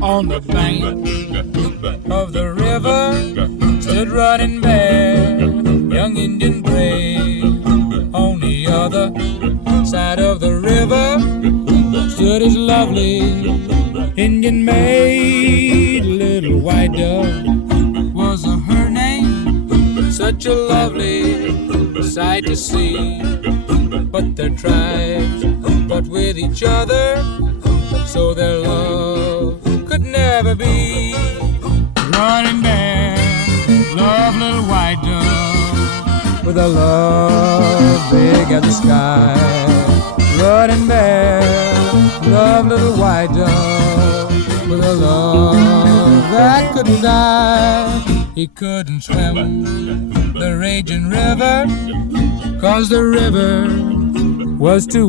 On the bank of the river stood running bear, young Indian brave. On the other side of the river stood his lovely Indian maid, little white dove was her name, such a lovely sight to see. But their tribes fought with each other, so their love could never be. Running bear, love little white dove, with a love big as the sky. Running bear, love little white dove, with a love that couldn't die. He couldn't swim the raging river, 'cause the river was too